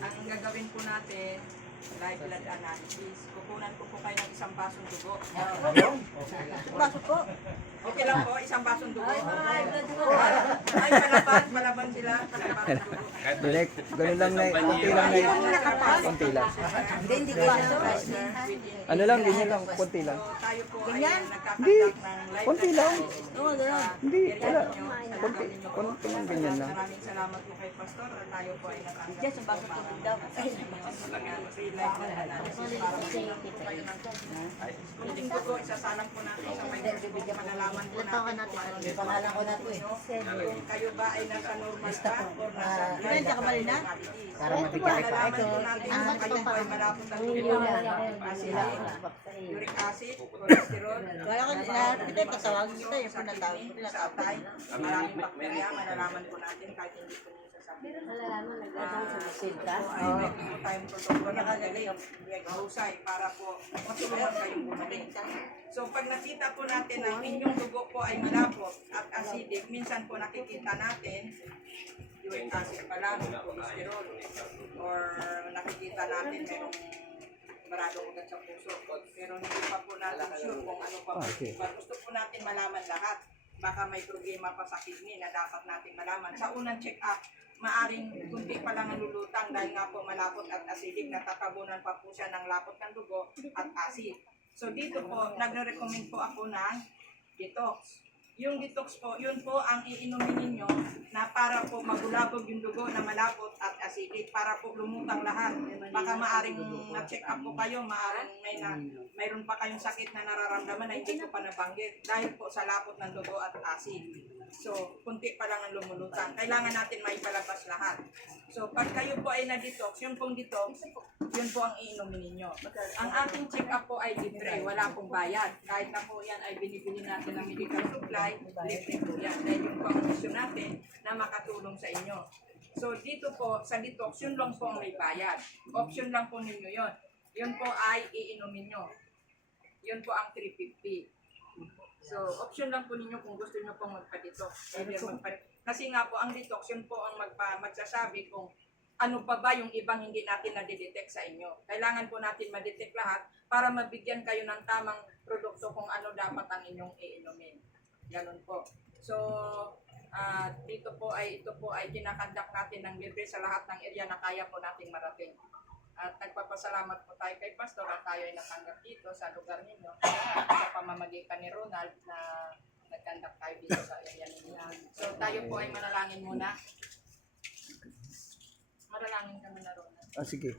Ang gagawin po natin, live blood analysis. Kukunan ko po kayo ng isang basong dugo. Baso po. Okay lang po, isang basong dugo. Ay, blood po. Ay, palaban sila. Palaban dugo. Direct, gano'n lang na, konti lang na, konti lang. Hindi baso. Ano lang, ganyan lang, konti lang. So, tayo po ay Ganyan? nagkakandak ng live Konti blood lang. analysis. Oo, gano'n. Hindi, Area wala. ninyo, sa Konti, lugar ninyo po. konti lang, ganyan lang. Maraming salamat po kay Pastor. Tayo po ay natanggap. Diyan sa baso po daw. Free live blood analysis para magkaroon po kayo ng kunting dugo. Isasalang po natin sa may dugo. Malalaman po natin kung ano yung Pangalan ko na po eh. kung kayo ba ay nasa normal ka o nasa Ilan ka kabali na? Para mabigyan ka. malalaman po natin kung kayo po ay malapot ang dugo, uric acid, cholesterol, Kaya ko nila, kita patawagin kita yung pinatawag ko sa atay, maraming bakterya, malalaman po natin kahit hindi po niyo sasabihin. Ay, may po tayong protocol na kadali, husay para po matulungan kayong bumalik. So pag nakita po natin na inyong dugo po ay malapot at acidic, minsan po nakikita natin uric acid pa lang, cholesterol, or nakikita natin merong maradong ugat sa puso. Pero hindi pa po natin sure kung ano pa po. Okay. Gusto po natin malaman lahat. Baka may problema pa sa kidney na dapat natin malaman. Sa unang check-up, maaring kunti pa lang ang lulutang dahil nga po malapot at acidic, natatabunan pa po siya ng lapot ng dugo at acid. So dito po, nagre-recommend po ako ng detox. Yung detox po, yun po ang iinumin ninyo na para po magulabog yung dugo na malapot at acidic, para po lumutang lahat. Baka maaring na-check up po kayo, maaring mayroon pa kayong sakit na nararamdaman na hindi ko pa nabanggit dahil po sa lapot ng dugo at acid. So, kunti pa lang ang lumulutang. Kailangan natin may palabas lahat. So, pag kayo po ay na-detox, yun pong detox, yun po ang iinumin ninyo. Ang ating check-up po ay libre, wala pong bayad. Kahit na po yan ay binibili natin ng medical supply, libre po yan. Dahil yung po ang mission natin na makatulong sa inyo. So, dito po, sa detox, yun lang po ang may bayad. Option lang po ninyo yun. Yun po ay iinumin nyo. Yun po ang 350. So, option lang po ninyo kung gusto nyo pong magpa-detox. Kasi nga po, ang detox, yun po ang magsasabi kung ano pa ba yung ibang hindi natin na-detect sa inyo. Kailangan po natin ma-detect lahat para mabigyan kayo ng tamang produkto kung ano dapat ang inyong iinumin. Ganun po. So, ito po ay kinakandak natin ng libre sa lahat ng area na kaya po nating marating. At nagpapasalamat po tayo kay Pastor at tayo ay natanggap dito sa lugar ninyo sa pamamagitan ni Ronald na nagkandak tayo dito sa area ninyo. So tayo po ay manalangin muna. Manalangin ka muna, Ronald. Sige.